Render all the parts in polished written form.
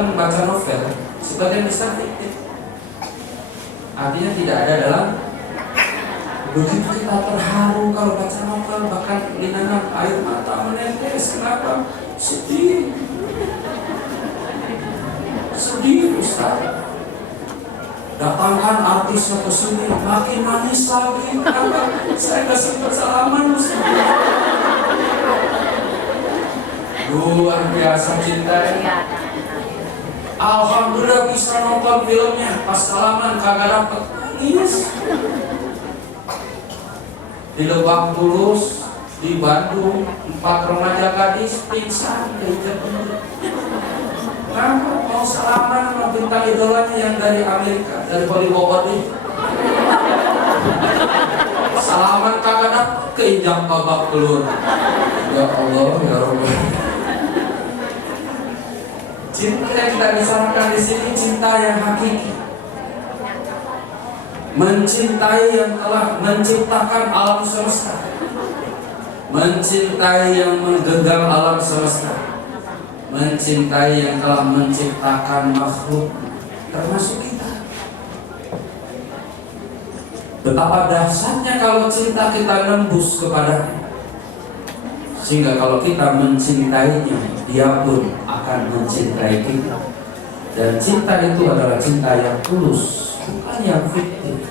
kan baca novel, sebagian besar fiktif. Artinya tidak ada dalam. Begitu kita terharu kalau baca novel, bahkan linangan air mata menetes. Kenapa? Sedih. Sedih, Ustaz. Datangkan artisnya ke sini, makin manis lagi. Kenapa? Saya nggak sempat salaman, Ustaz. Luar biasa cinta ya. Alhamdulillah bisa nonton filmnya, pas salaman kagak dapet nangis. Di Lebak Bulus, di Bandung, 4 remaja gadis pingsan di Jepang. Kenapa mau salaman sama bintang idolanya yang dari Amerika, dari Hollywood ini? Salaman kagak dapet, keinjak babak belur. Ya Allah, ya Rabbah. Cinta yang kita bicarakan di sini cinta yang hakiki. Mencintai yang telah menciptakan alam semesta. Mencintai yang menggenggam alam semesta. Mencintai yang telah menciptakan makhluk termasuk kita. Betapa dahsyatnya kalau cinta kita nembus kepadanya. Sehingga kalau kita mencintainya, dia pun akan mencintai kita. Dan cinta itu adalah cinta yang tulus, bukan yang fiktif.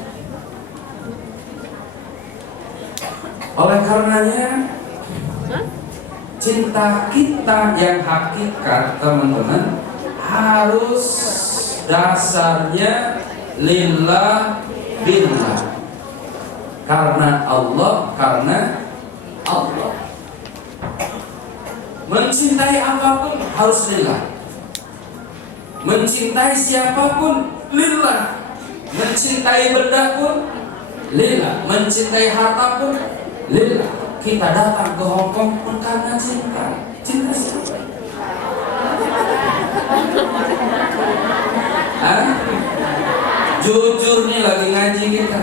Oleh karenanya, cinta kita yang hakikat, teman-teman, harus dasarnya lillah billah. Karena Allah, karena Allah. Mencintai apapun harus lillah. Mencintai siapapun lillah. Mencintai benda pun lillah. Mencintai harta pun lillah. Kita datang ke Hongkong pun karena cinta. Cinta siapa? Hah? Jujur nih lagi ngaji kita.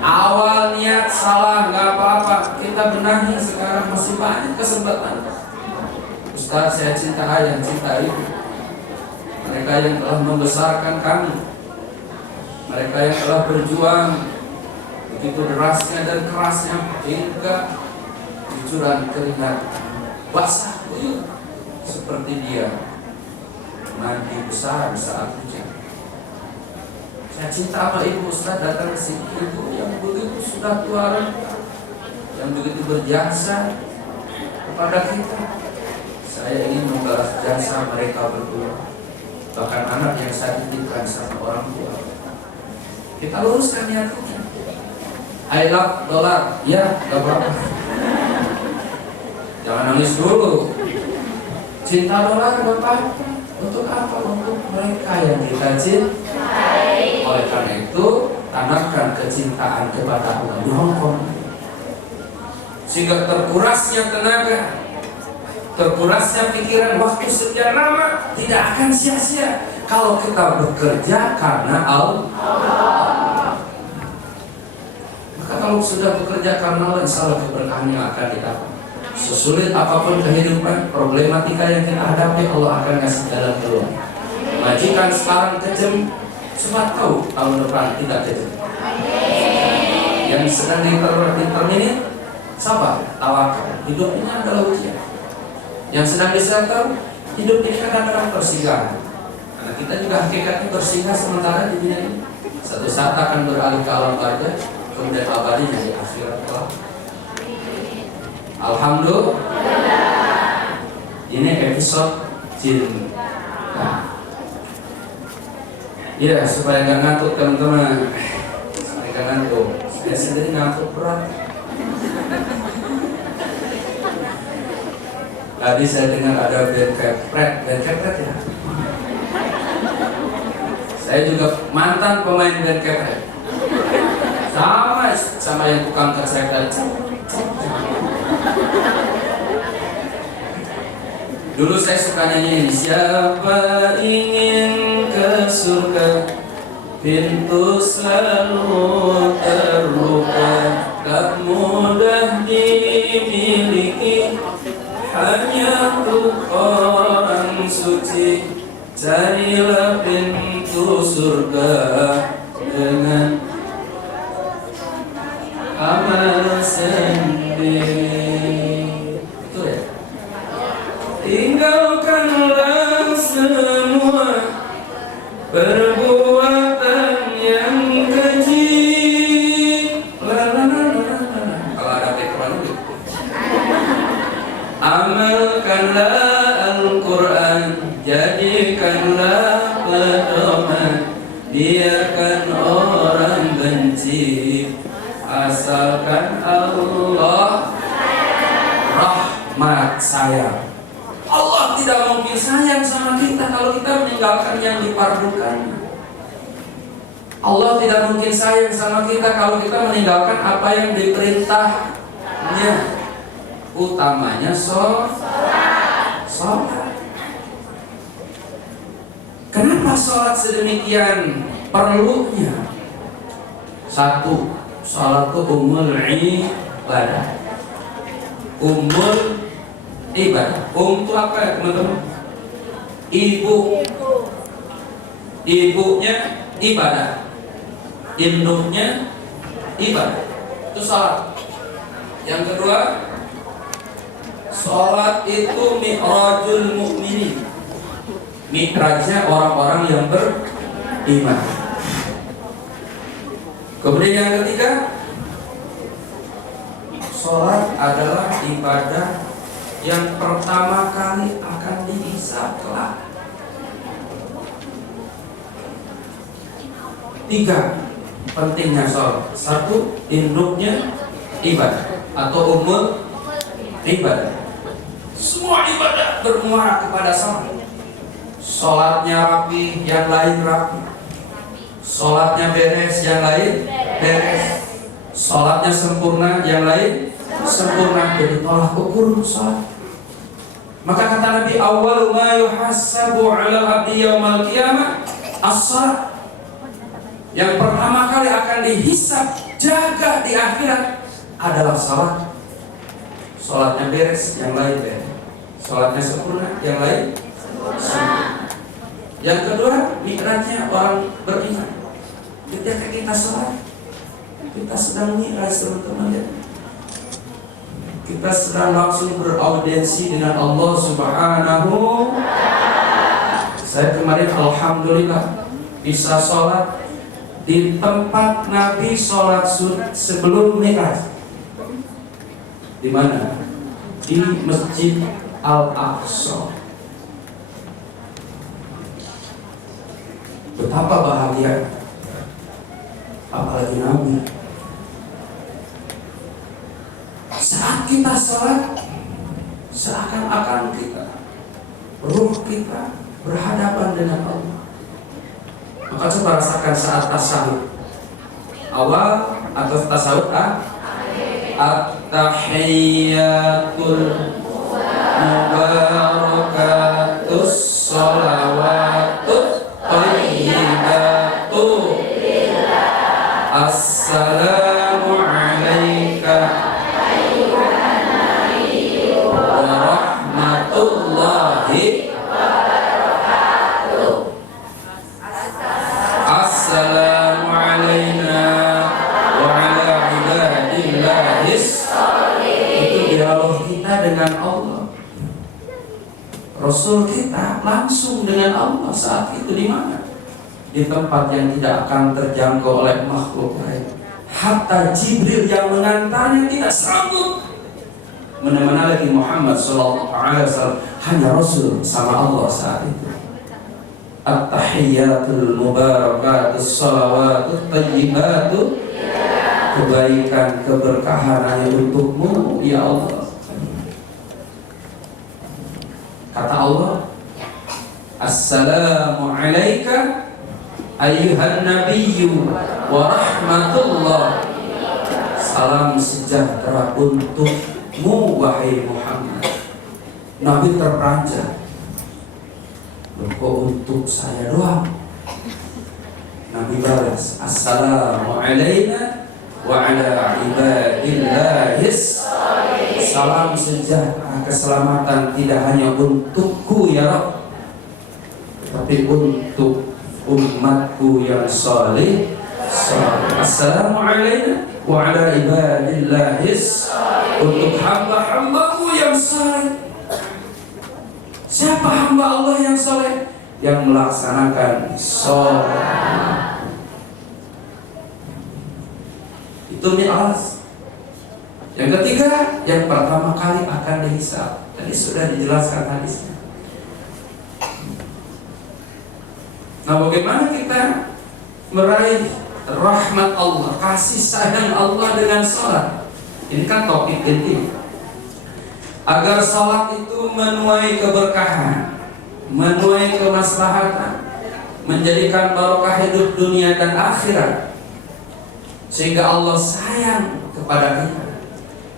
Awal niat salah nggak apa-apa, kita benahi sekarang, masih banyak kesempatan. Ustaz, saya cinta ayah, cinta ibu. Mereka yang telah membesarkan kami, mereka yang telah berjuang begitu derasnya dan kerasnya hingga cucuran keringat basah kuyup seperti dia mandi besar saat hujan. Saya cinta sama ibu. Ustaz datang ke sini, ibu yang begitu sudah tua renta, yang begitu berjasa kepada kita. Saya ingin membalas jasa mereka berdua, bahkan anak yang saya titipkan sama orang tua. Kita luruskan niatnya. I love dollar, ya, gak apa-apa. Jangan nangis dulu. Cinta dolar gak apa-apa. Untuk apa? Untuk mereka yang kita cintai. Oleh karena itu, tanamkan kecintaan kepada Allah di Hongkong, sehingga terkurasnya tenaga, terkurasnya pikiran, waktu sekian lama tidak akan sia-sia kalau kita bekerja karena Allah. Maka kalau sudah bekerja karena Allah, insya Allah keberkahan yang akan didapat. Sesulit apapun kehidupan, problematika yang kita hadapi, Allah akan kasih jalan keluar. Majikan sekarang kejam, sempat tahu tahun depan tidak kejam. Yang sedang ditermini, sabar, tawakal. Hidup ini adalah ujian. Yang sedang disetel, hidup ini kadang-kadang persinggahan. Karena kita juga hakikatnya bersinggah sementara di dunia ini. Satu saat akan beralih ke alam barzah, kemudian abadinya di akhirat kelak. Alhamdulillah. Ini episode cinta. Ya, supaya nggak ngantuk teman-teman. Supaya nggak ngantuk. Saya sendiri ngantuk berat. Tadi saya dengar ada band kepret ya. Saya juga mantan pemain band kepret. Sama yang tukang kesrek tadi. Dulu saya suka nyanyi, siapa ingin ke surga, pintu selalu terbuka, tak mudah dimiliki, hanya untuk orang suci. Carilah pintu surga dengan amal sendiri. Itu ya. Tinggalkanlah semua perbuatan yang keji. Kalau ada background itu. Amalkanlah Al-Quran, jadikanlah pedoman. Biarkan orang benci, asalkan Allah rahmat sayang. Allah tidak mungkin sayang sama kita kalau kita meninggalkan yang dipardukan. Allah tidak mungkin sayang sama kita kalau kita meninggalkan apa yang diperintahnya. Utamanya sholat. Kenapa sholat sedemikian perlunya? Satu, sholat itu ummul ibadah. Ummul ibadah. Itu apa ya teman-teman? Ibu. Ibunya ibadah. Induknya ibadah. Itu sholat. Yang kedua, sholat itu mi'rajul mu'minin. Mi'rajnya orang-orang yang beriman. Kemudian yang ketiga, sholat adalah ibadah yang pertama kali akan dihisab kelak. Tiga pentingnya sholat. Satu, induknya ibadah atau ummul ibadah. Semua ibadah bermuara kepada sholat. Sholatnya rapi, yang lain rapi. Sholatnya beres, yang lain beres. Sholatnya sempurna, yang lain sempurna. Jadi tolak ukur sholat. Maka kata Nabi, awal ma yuhassabu ala abdi yaumal qiyamah as-shalat. Yang pertama kali akan dihisab, jaga di akhirat adalah sholat. Sholatnya beres, yang lain beres. Sholatnya sempurna, yang lain sempurna. Yang kedua, mi'rajnya orang beriman. Ketika kita sholat, kita sedang mi'raj teman-teman ya. Kita sedang langsung beraudiensi dengan Allah Subhanahu. Saya kemarin alhamdulillah bisa sholat di tempat Nabi sholat sebelum mi'raj. Di mana? Di Masjid Al-Aqsa. Betapa bahagia. Apalagi Nabi. Saat kita sholat, seakan-akan ruh kita berhadapan dengan Allah. Maka coba rasakan saat tasyahud. Awal atau tasyahud at-tahiyyatul mubarakatus sholawatut thayyibatu assalamu alaika wa rahmatullahi assalamu alaina wa ala ibadillahis. Itu dialog kita dengan Allah. Rasul kita langsung dengan Allah saat itu di mana? Di tempat yang tidak akan terjangkau oleh makhluk lain. Hatta Jibril yang mengantarnya tidak sanggup menemani lagi Muhammad sallallahu alaihi wasallam. Hanya Rasul sama Allah saat itu. At-tahiyyatul mubarakatus shalawatut thayyibatu. Kebaikan, keberkahan hanya untukmu ya Allah. Kata Allah, assalamu alaika ayyuhan nabiyyu wa rahmatullah. Salam sejahtera untukmu wahai Muhammad. Nabi terperanjat. Kok untuk saya doang? Nabi balas, assalamu alaina wa ala ibadillahis Salam sejahtera keselamatan tidak hanya untukku ya Rabb, tapi untuk umatku yang saleh. Assalamualaikum wa ala ibadillahis, untuk hamba-hambaku yang saleh. Siapa hamba Allah yang saleh? Yang melaksanakan sholat. Itu mi'raj. Yang ketiga, yang pertama kali akan dihisab. Tadi sudah dijelaskan hadisnya. Nah, bagaimana kita meraih rahmat Allah, kasih sayang Allah dengan sholat? Ini kan topik inti. Agar sholat itu menuai keberkahan, menuai kemaslahatan, menjadikan barokah hidup dunia dan akhirat, sehingga Allah sayang kepada kita.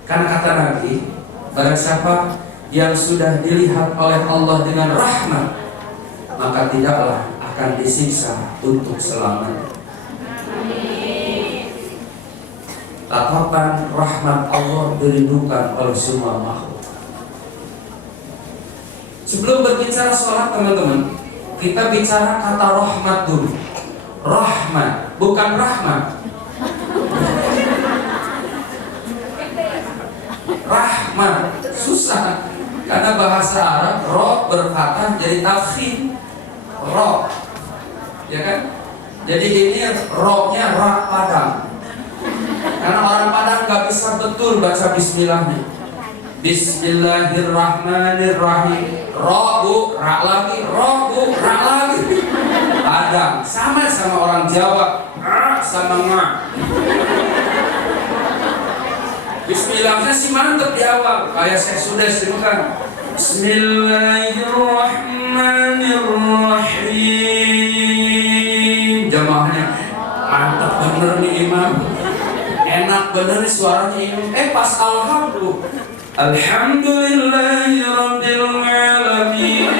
Kan kata Nabi, barang siapa yang sudah dilihat oleh Allah dengan rahmat, maka tidaklah akan disiksa untuk selamanya. Tatapan rahmat Allah dirindukan oleh semua makhluk. Sebelum berbicara sholat teman-teman, kita bicara kata rahmat dulu. Rahmat, bukan rahmat. Rahmat susah karena bahasa Arab roh berkata jadi tafkhim roh, ya kan? Jadi ini rohnya ra Padang, karena orang Padang nggak bisa betul baca Bismillahnya. Bismillahirrahmanirrahim. Roh bu, ra lagi, roh bu, ra lagi. Padang sama orang Jawa, sama nga. Bismillahnya sih mantep di awal, kayak saya sudah sebutkan. Bismillahirrahmanirrahim. Jamaahnya mantep bener nih imam, enak bener nih suaranya imam. Pas alhamdulillah, alhamdulillahirabbil alamin.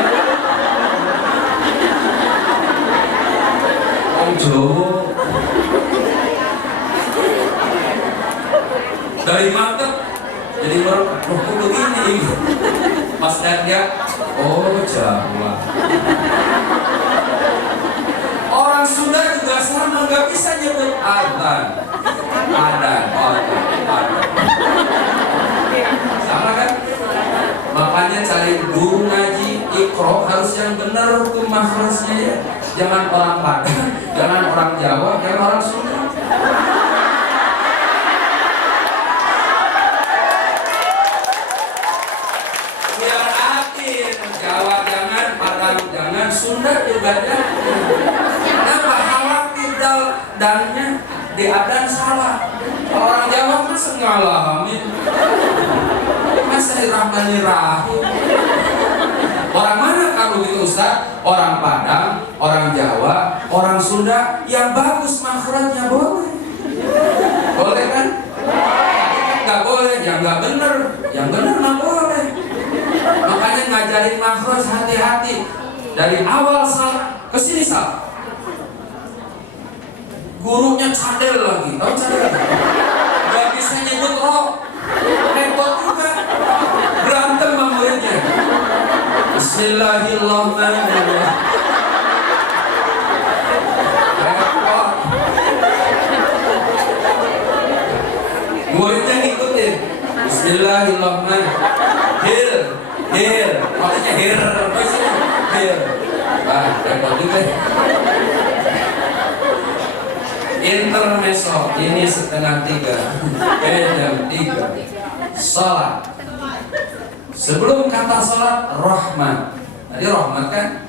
Om Jawa dari mantep jadi berkok begini. Pas dia, oh Jawa. Orang Sunda juga sama, nggak bisa nyebut adzan, sama kan? Makanya cari guru ngaji Iqra harus yang benar hukum makhrajnya ya. Jangan orang Padang, jangan orang Jawa, jangan orang Sunda. Jawa jangan, Padang jangan, Sunda juga jangan. Kenapa? Khawatir dannya di adan salah. Orang Jawa masa ngalamin, masa Rahmanirrahim. Orang mana kalau gitu Ustaz? Orang Padang, orang Jawa, orang Sunda yang bagus makhrajnya boleh. Boleh kan? Nggak boleh, yang nggak bener. Yang bener mah boleh. Makanya ngajarin makhraj hati-hati dari awal salah ke sini salah. Gurunya cadel lagi, tahu cadel? Gak bisa nyebut roh, repot juga, berantem sama muridnya. Bismillahirrahmanirrahim. Repot. Muridnya ngikutin. Bismillahirrahmanirrahim. Maksudnya hir. Repot juga. Intermezzo ini 2:30, jam 3. Salat. Sebelum kata salat, rahmat. Tadi rahmat kan?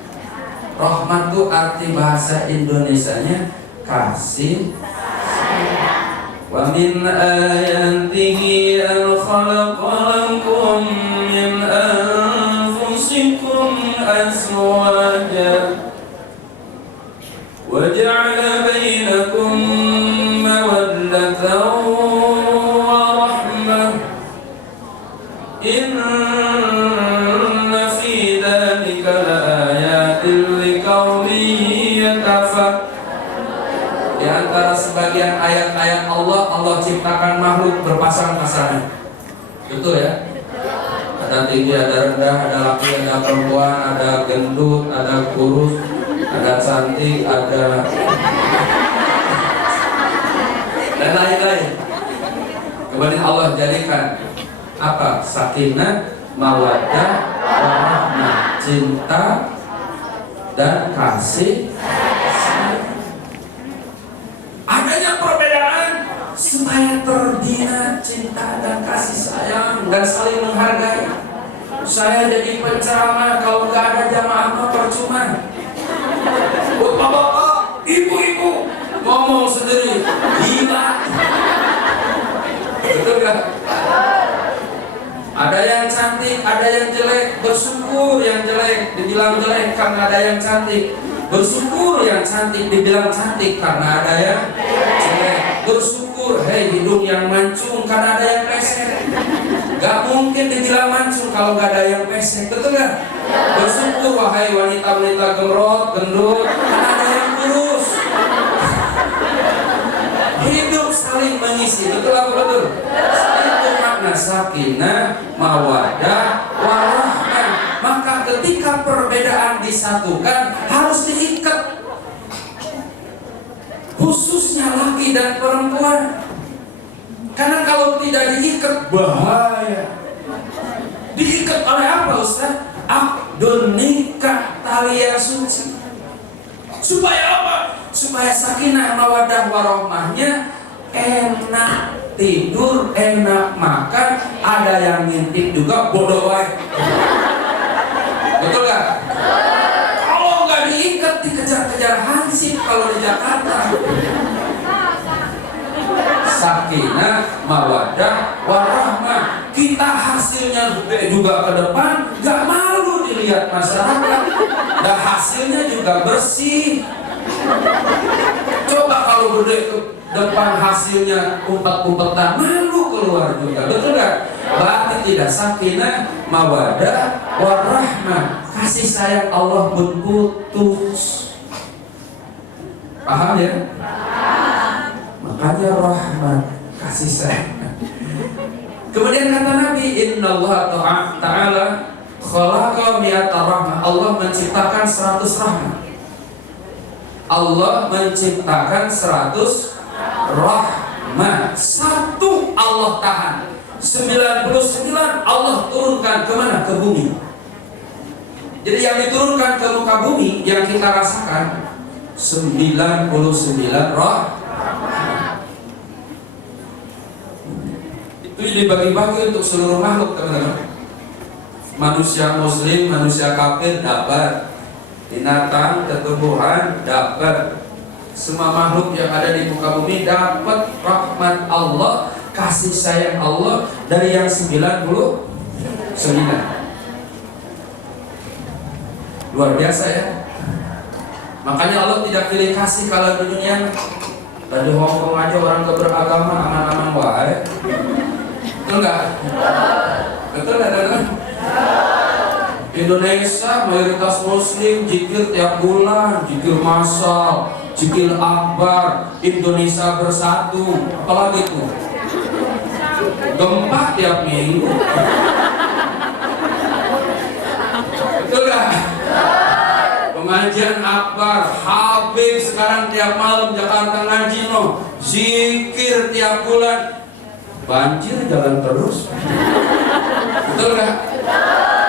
Rahmat itu arti bahasa Indonesianya kasih. Wa min ayatihi an khalaqalakum min anfusikum azwaja wa ja'ala bainakum mawaddatan wa rahmah inna fi dhalika laayatin liqaumin yatafakkarun. Di antara sebagian ayat-ayat Allah ciptakan makhluk berpasang-pasangan. Betul ya? Ada tinggi, ada rendah, ada laki, ada perempuan, ada gendut, ada kurus, ada cantik, ada dan lain-lain. Kemudian Allah jadikan apa? Sakinah, mawaddah, warahmah, cinta dan kasih sayang. Adanya perbedaan supaya terbina cinta dan kasih sayang dan saling menghargai. Saya jadi penceramah kalau nggak ada jamaah mah percuma. Bapak-bapak, ibu-ibu ngomong sendiri, gila. Betul nggak? Ada yang cantik, ada yang jelek. Bersyukur yang jelek dibilang jelek karena ada yang cantik. Bersyukur yang cantik dibilang cantik karena ada yang jelek. Bersyukur, hei hidung yang mancung karena ada yang pesek. Gak mungkin dibilang mancung kalau gak ada yang pesek, betul gak? Bersyukur wahai wanita-wanita gemrot, gendut, karena ada yang kurus. Hidup saling mengisi, betul apa betul? Itu makna sakinah, mawaddah, warahmah. Maka ketika perbedaan disatukan harus diikat, khususnya laki dan perempuan. Karena kalau tidak diikat bahaya. Diikat oleh apa Ustaz? Akdun nikah, tali yang suci. Supaya apa? Supaya sakinah mawaddah warahmahnya enak tidur, enak makan, ada yang ngintip juga bodoh wae. Betul gak? Kalau nggak diikat dikejar-kejar hansip kalau di Jakarta. Sakinah, mawaddah, warahmah. Kita hasilnya gede juga ke depan, gak malu dilihat masyarakat. Dan hasilnya juga bersih. Coba kalau gede ke depan hasilnya umpet-umpetan, malu keluar juga, betul gak? Berarti tidak sakinah, mawaddah, warahmah. Kasih sayang Allah pun putus. Paham ya? Makanya rahmat, kasih sayang. Kemudian kata Nabi, Innallaha ta'ala khalaqa mi'ata rahmah. Allah menciptakan 100 rahmat. Allah menciptakan 100 rahmat. Satu Allah tahan, 99 Allah turunkan kemana? Ke bumi. Jadi yang diturunkan ke muka bumi yang kita rasakan 99 rahmat. Itu dibagi-bagi untuk seluruh makhluk, teman-teman. Manusia muslim, manusia kafir dapat, binatang, tumbuhan dapat, semua makhluk yang ada di muka bumi dapat rahmat Allah, kasih sayang Allah dari yang 99. Luar biasa ya. Makanya Allah tidak pilih kasih kalau di dunia. Tadi Hongkong aja orang beragama aman-aman wae. Betul nggak? Betul nggak teman-teman? Indonesia mayoritas muslim, zikir tiap bulan, zikir massal, zikir akbar, Indonesia bersatu. Apalagi itu? Gempa tiap minggu. Betul nggak? Pengajian akbar, Habib sekarang tiap malam Jakarta ngaji no, zikir tiap bulan. Banjir jalan terus. Betul gak?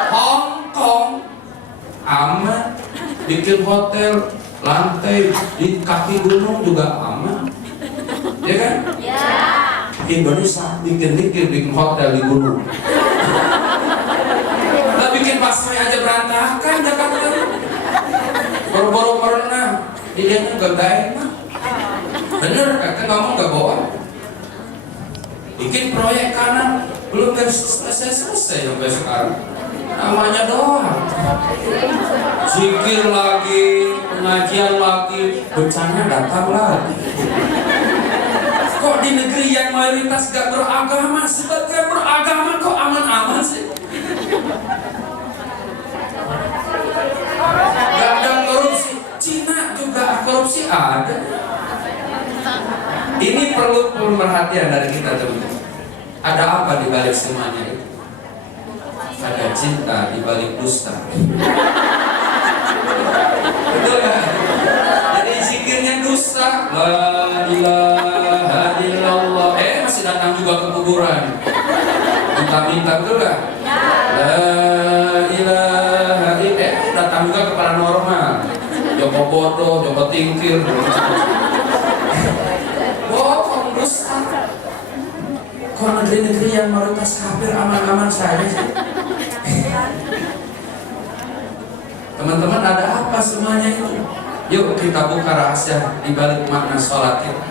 Hongkong aman, bikin hotel lantai di kaki gunung juga aman, ya kan? Ya. Indonesia bikin hotel di gunung. Nah, bikin busway aja berantakan Jakarta. Boro-boro pernah dia ngegain mah. Bener kan ngomong gak bohong. Bikin proyek kanan belum selesai sampai sekarang. Namanya doang. Zikir lagi, pengajian lagi, bencana datang lagi. Kok di negeri yang mayoritas gak beragama, sebagai beragama kok aman-aman sih? Gak ada korupsi. Cina juga korupsi ada. Ini perlu perhatian dari kita teman-teman. Ada apa di balik semuanya itu? Ada cinta di balik dusta. Betul kan? Jadi zikirnya dusta. La ilaha illallah. Masih datang juga ke kuburan. Minta-minta, betul kan? La ilaha illallah. Datang juga ke paranormal. Joko bodoh, Joko tingkir. Bohong, dusta. Kok negeri-negeri yang mayoritas kafir aman-aman saja sih? Teman-teman, ada apa semuanya itu? Yuk kita buka rahasia di balik makna sholat kita.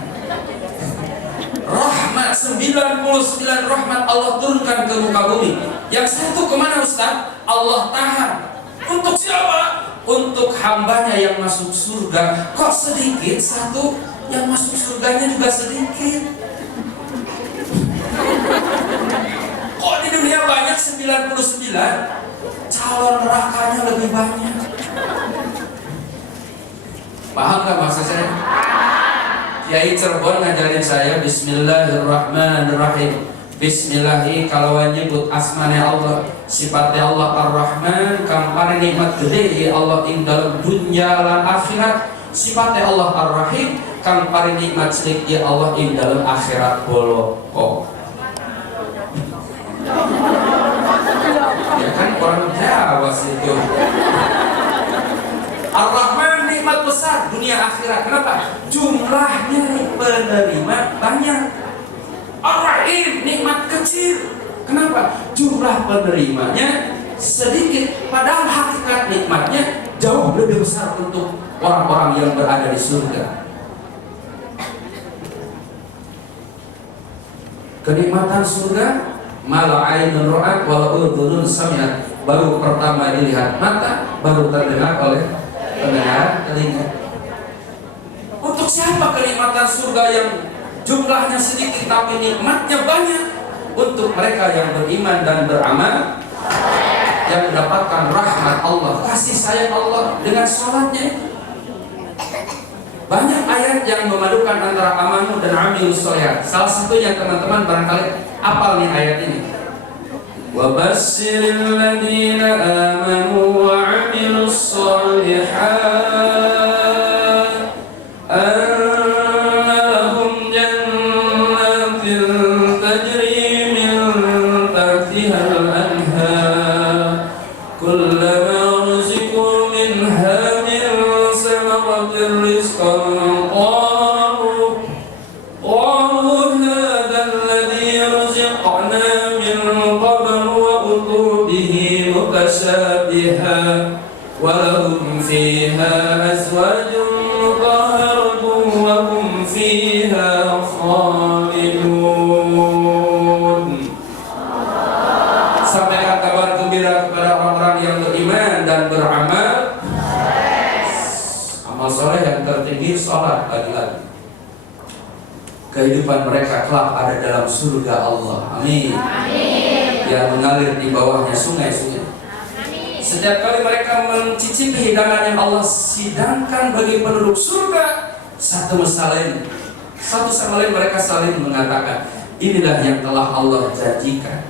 Rahmat 99 rahmat Allah turunkan ke muka bumi. Yang satu kemana Ustaz? Allah tahan. Untuk siapa? Untuk hambanya yang masuk surga. Kok sedikit satu? Yang masuk surganya juga sedikit. Kok di dunia banyak 99, calon nerakanya lebih banyak. Paham gak maksud saya? Kiai Cirebon ngajarin saya Bismillahirrahmanirrahim. Bismillahi kalau nyebut asmane Allah, sifatnya Allah Ar-Rahman, kang paling nikmat gede Allah ing dalam dunya lan akhirat. Sifatnya Allah Ar-Rahim, kang paling nikmat selik ya Allah ing dalam akhirat boloko. Ya kan orang Jawa situ. Ar-Rahman nikmat besar dunia akhirat. Kenapa? Jumlahnya penerima banyak. Ar-Rahim nikmat kecil. Kenapa? Jumlah penerimanya sedikit. Padahal hakikat nikmatnya jauh lebih besar untuk orang-orang yang berada di surga. Kenikmatan surga mala ainun ra'at wala udhunun sami'at, baru pertama dilihat mata, baru terdengar oleh pendengar telinga. Untuk siapa kenikmatan surga yang jumlahnya sedikit tapi nikmatnya banyak? Untuk mereka yang beriman dan beramal, yang mendapatkan rahmat Allah, kasih sayang Allah dengan sholatnya. Banyak ayat yang memadukan antara amanu dan amilus sholihat. Salah satunya teman-teman barangkali apal nih ayat ini. Wa basyiril ladzina amanu wa amilus sholihat anna lahum jannatin tajri min tahtiha al-anhar kullama ruziqu minha min samaratir rizqan walahum fiha azwajun mutahharatun wa hum fiha khalidun. Sampaikan kabar gembira kepada orang-orang yang beriman dan beramal. Amal soleh yang tertinggi sholat lagi-lagi. Kehidupan mereka kelak ada dalam surga Allah. Amin. Yang mengalir di bawahnya sungai-sungai. Setiap kali mereka mencicipi hidangan yang Allah sidangkan bagi penduduk surga, satu sama lain mereka saling mengatakan, inilah yang telah Allah janjikan.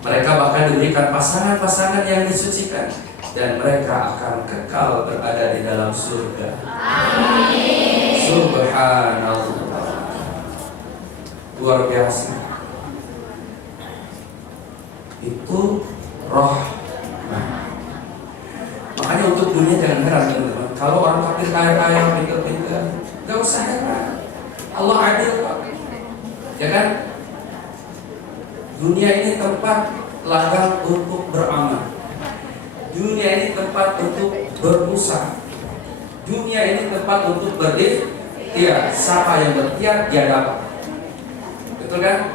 Mereka bahkan diberikan pasangan-pasangan yang disucikan, dan mereka akan kekal berada di dalam surga. Amin. Subhanallah. Luar biasa. Itu roh. Makanya untuk dunia jangan heran teman-teman. Kalau orang kafir kaya-kaya, pintar-pintar, gak usah heran. Allah adil kok. Ya kan? Dunia ini tempat ladang untuk beramal. Dunia ini tempat untuk berusaha. Dunia ini tempat untuk berikhtiar. Siapa yang berikhtiar dia dapat. Betul kan?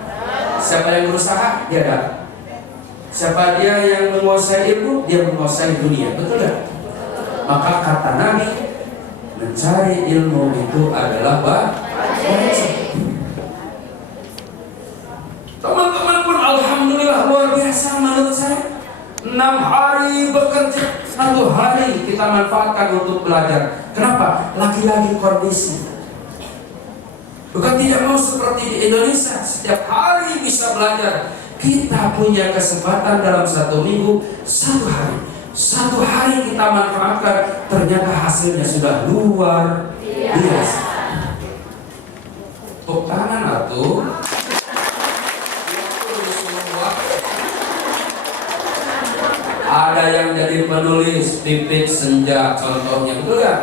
Siapa yang berusaha dia dapat. Siapa dia yang menguasai ilmu, dia menguasai dunia. Betul kan? Maka kata Nabi, mencari ilmu itu adalah wajib. Teman-teman pun alhamdulillah luar biasa menurut saya. 6 hari bekerja, 1 hari kita manfaatkan untuk belajar. Kenapa? Lagi-lagi kondisi. Bukan tidak mau seperti di Indonesia, setiap hari bisa belajar. Kita punya kesempatan dalam satu minggu, satu hari kita manfaatkan, ternyata hasilnya sudah luar biasa. Tepuk tangan atuh. Ada yang jadi penulis Pipit Senja contohnya, betul ya?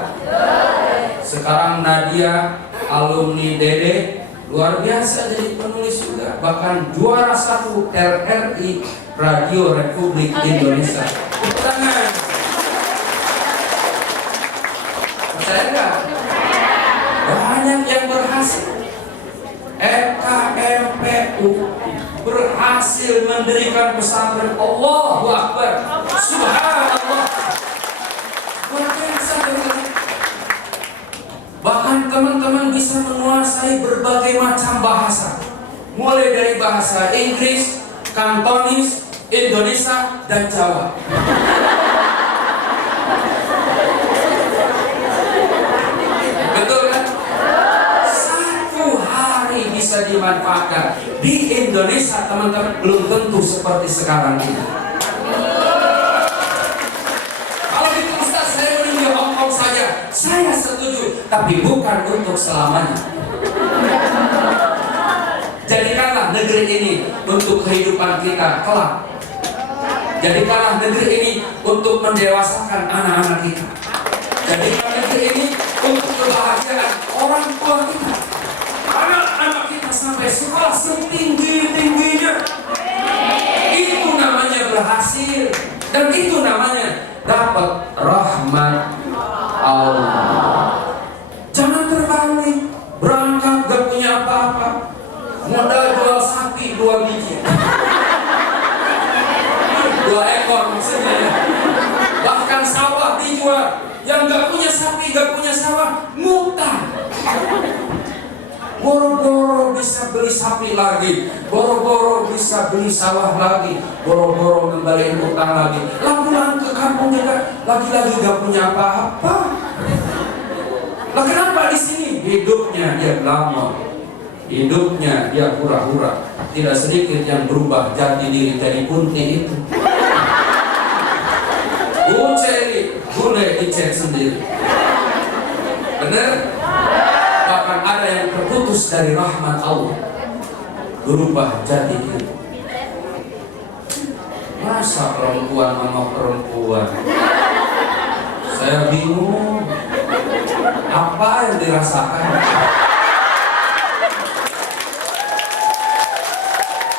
Sekarang Nadia alumni Dede luar biasa jadi penulis juga, bahkan juara 1 RRI Radio Republik Indonesia. Tepuk tangan. Percaya nggak? Banyak yang berhasil. FKMPU berhasil mendirikan pesantren. Allahu Akbar, Subhanallah. Luar biasa. Bahkan teman-teman bisa menguasai berbagai macam bahasa, mulai dari bahasa Inggris, Kantonis, Indonesia, dan Jawa. Betul kan? Satu hari bisa dimanfaatkan. Di Indonesia teman-teman belum tentu seperti sekarang ini. Kalau itu Ustaz, saya meninjau Hongkong saja, saya setuju, tapi bukan untuk selamanya. Jadikanlah negeri ini untuk kehidupan kita kelak. Jadikanlah negeri ini untuk mendewasakan anak-anak kita. Jadikan negeri ini untuk kebahagiaan orang tua kita. Anak-anak kita sampai sekolah setinggi-tingginya. Itu namanya berhasil. Dan itu namanya dapat rahmat Allah. Jangan terbalik, berangkat gak punya apa-apa, modal jual sapi 2 biji, 2 ekor maksudnya ya. Bahkan sawah dijual. Yang gak punya sapi, gak punya sawah, ngutang. Boro-boro bisa beli sapi lagi, boro-boro bisa beli sawah lagi, boro-boro ngembaliin utang lagi. Lalu ke kampung juga, lagi-lagi gak punya apa-apa. Lah kenapa di sini? Hidupnya dia lama, hidupnya dia hura-hura. Tidak sedikit yang berubah jati diri dari kunti itu. Boleh dicek sendiri. Benar? Bahkan ada yang terputus dari rahmat Allah, berubah jadi diri. Masa perempuan sama perempuan? Saya bingung. Apa yang dirasakan?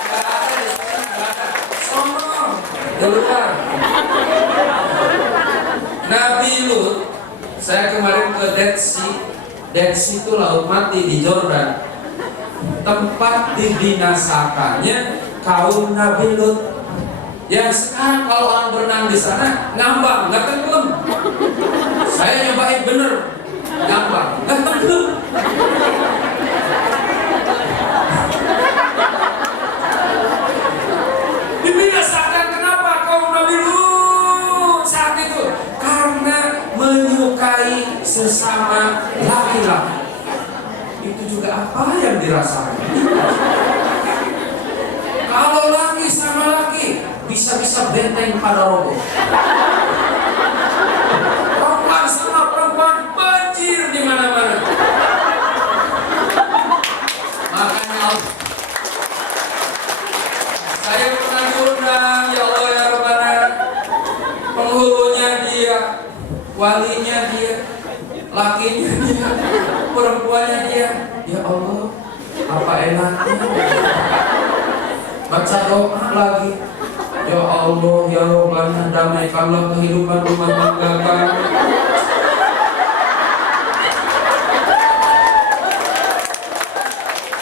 Nggak ada di sana, nggak ada. Sombong, keluar. Nabi Lut, saya kemarin ke Dead Sea. Dead Sea itu laut mati di Jordan. Tempat dibinasakannya kaum Nabi Lut. Yang sekarang kalau orang berenang di sana ngambang, nggak tenggelam. Saya nyobain bener, ngambang, nggak tenggelam. Dibinasakan kenapa kaum Nabi Lut saat itu? Karena menyukai sesama laki-laki. Itu juga apa yang dirasakan. Kalau laki sama laki bisa-bisa benteng pada roboh. Perempuan sama perempuan banjir di mana-mana. Makanya saya pernah diundang, ya Allah ya Rabbana, penghulunya dia, walinya dia, lakinya dia, perempuannya dia. Ya Allah, apa enaknya? Baca doa lagi. Ya Allah ya Rabbana, damaikanlah kehidupan rumah tangga kami.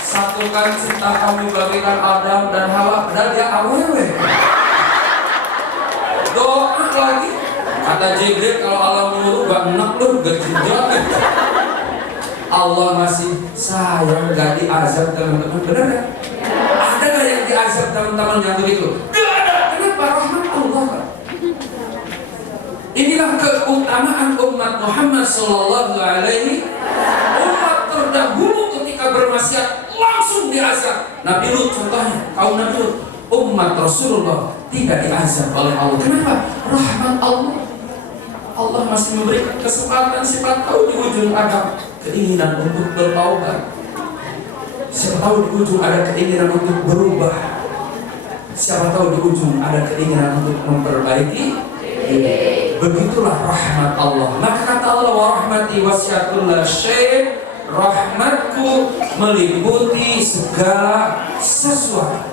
Satukan cinta kami bagikan Adam dan Hawa. Dan dia awewe. Doa lagi. Kata Jibril, kalau Allah menyuruh gak enak lu, gak jenjot. Allah masih sayang, gak diazab teman-teman. Benar kan? Ada gak yang diazab teman-teman yang begitu? Gak ada. Kenapa? Rahmat Allah. Inilah keutamaan umat Muhammad sallallahu alaihi, umat terdahulu ketika bermasyarakat bermaksiat langsung diazab. Nabi Lut contohnya, kaum Nabi Lut, umat Rasulullah tidak diazab oleh Allah. Kenapa? Rahmat Allah. Allah masih memberikan kesempatan. Siapa tahu di ujung ada keinginan untuk bertaubat. Siapa tahu di ujung ada keinginan untuk berubah. Siapa tahu di ujung ada keinginan untuk memperbaiki. Begitulah rahmat Allah. Maka kata Allah, wa rahmati wasi'at kulla syai', rahmatku meliputi segala sesuatu.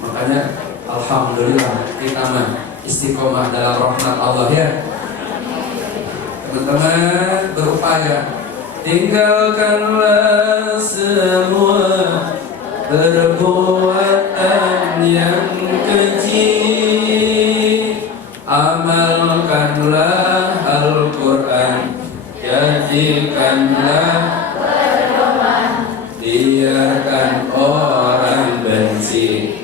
Makanya alhamdulillah kita mah istiqomah dalam rahmat Allah ya. Teman-teman berupaya tinggalkanlah semua perbuatan yang keji, amalkanlah Al-Quran, jadikanlah pedoman, biarkan orang benci.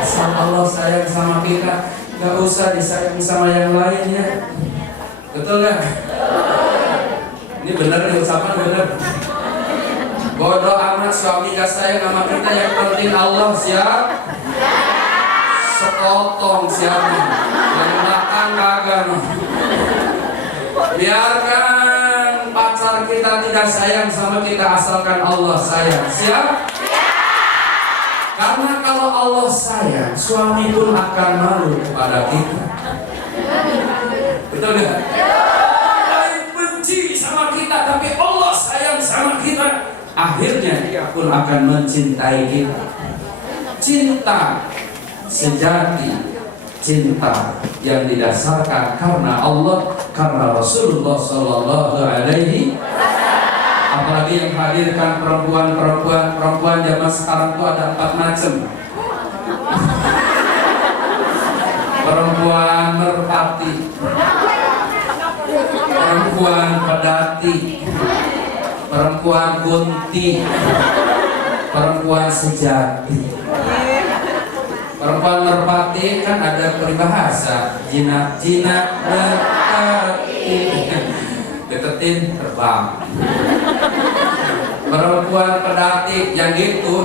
Asal Allah sayang sama kita, gak usah disayang sama yang lainnya. Betul gak? Ini benar nih, ucapan benar. Bodoh amat suami gak sayang sama kita, yang penting Allah siap. Sekotong siap. Yang makan kagak. Biarkan pacar kita tidak sayang sama kita, asalkan Allah sayang. Siap? Karena kalau Allah sayang, suami pun akan malu kepada kita. Betul gak? Lain benci sama kita, tapi Allah sayang sama kita, akhirnya dia pun akan mencintai kita. Cinta sejati, cinta yang didasarkan karena Allah, karena Rasulullah Sallallahu Alaihi. Apalagi yang hadirkan perempuan zaman sekarang itu ada 4 macam. Perempuan merpati, perempuan pedati, perempuan kunti, perempuan sejati. Perempuan merpati kan ada peribahasa, jinak-jinak merpati, deketin terbang. Perempuan pedati yang gitu